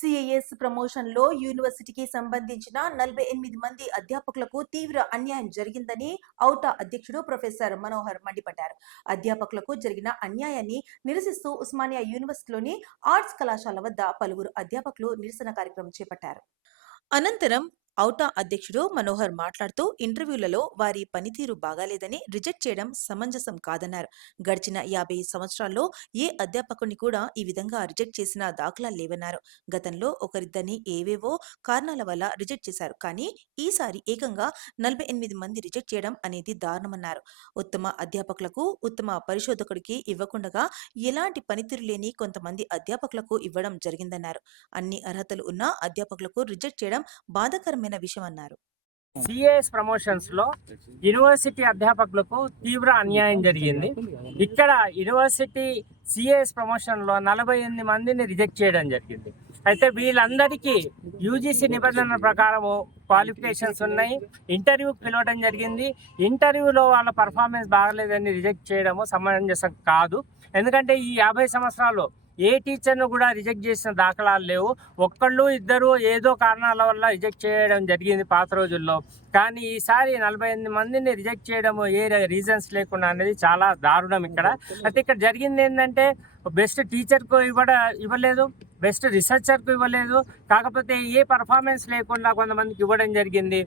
CIS ప్రమోషన్‌లో యూనివర్సిటీకి సంబంధించిన 48 మంది అధ్యాపకులకు తీవ్ర అన్యాయం జరిగిందని ఔటా అధ్యక్షుడు ప్రొఫెసర్ మనోహర్ మండిపడ్డారు. అధ్యాపకులకు జరిగిన అన్యాయాన్ని నిరసిస్తూ ఉస్మానియా యూనివర్సిటీలోని ఆర్ట్స్ కళాశాల వద్ద పలువురు అధ్యాపకులు నిరసన కార్యక్రమం చేపట్టారు. అనంతరం ఔటా అధ్యక్షుడు మనోహర్ మాట్లాడుతూ ఇంటర్వ్యూలలో వారి పనితీరు బాగాలేదని రిజెక్ట్ చేయడం సమంజసం కాదన్నారు. గడిచిన 50 సంవత్సరాల్లో ఏ అధ్యాపకుని కూడా ఈ విధంగా రిజెక్ట్ చేసిన దాఖలాలు లేవన్నారు. గతంలో ఒకరిద్దరిని ఏవేవో కారణాల వల్ల రిజెక్ట్ చేశారు. కానీ ఈసారి ఏకంగా 48 మంది రిజెక్ట్ చేయడం అనేది దారుణమన్నారు. ఉత్తమ అధ్యాపకులకు, ఉత్తమ పరిశోధకుడికి ఇవ్వకుండా ఎలాంటి పనితీరు లేని కొంతమంది అధ్యాపకులకు ఇవ్వడం జరిగిందన్నారు. అన్ని అర్హతలు ఉన్న అధ్యాపకులకు రిజెక్ట్ చేయడం బాధాకరమైన విషయమన్నారు. సిఏఎస్ ప్రమోషన్స్ లో యూనివర్సిటీ అధ్యాపకులకు తీవ్ర అన్యాయం జరిగింది. ఇక్కడ యూనివర్సిటీ సిఏఎస్ ప్రమోషన్ లో 48 మందిని రిజెక్ట్ చేయడం జరిగింది. అయితే వీళ్ళందరికీ యూజీసీ నిబంధనల ప్రకారము క్వాలిఫికేషన్స్ ఉన్నాయి. ఇంటర్వ్యూకి పిలవడం జరిగింది. ఇంటర్వ్యూలో వాళ్ళ పర్ఫార్మెన్స్ బాగలేదని రిజెక్ట్ చేయడము సమంజసం కాదు. ఎందుకంటే ఈ 50 సంవత్సరాల్లో ఏ టీచర్ను కూడా రిజెక్ట్ చేసిన దాఖలాలు లేవు. ఒక్కళ్ళు ఇద్దరు ఏదో కారణాల వల్ల రిజెక్ట్ చేయడం జరిగింది పాత రోజుల్లో. కానీ ఈసారి 48 మందిని రిజెక్ట్ చేయడము ఏ రీజన్స్ లేకుండా అనేది చాలా దారుణం. అయితే ఇక్కడ జరిగింది ఏంటంటే బెస్ట్ టీచర్కు ఇవ్వలేదు, బెస్ట్ రీసెర్చర్కు ఇవ్వలేదు. కాకపోతే ఏ పర్ఫార్మెన్స్ లేకుండా కొంతమందికి ఇవ్వడం జరిగింది.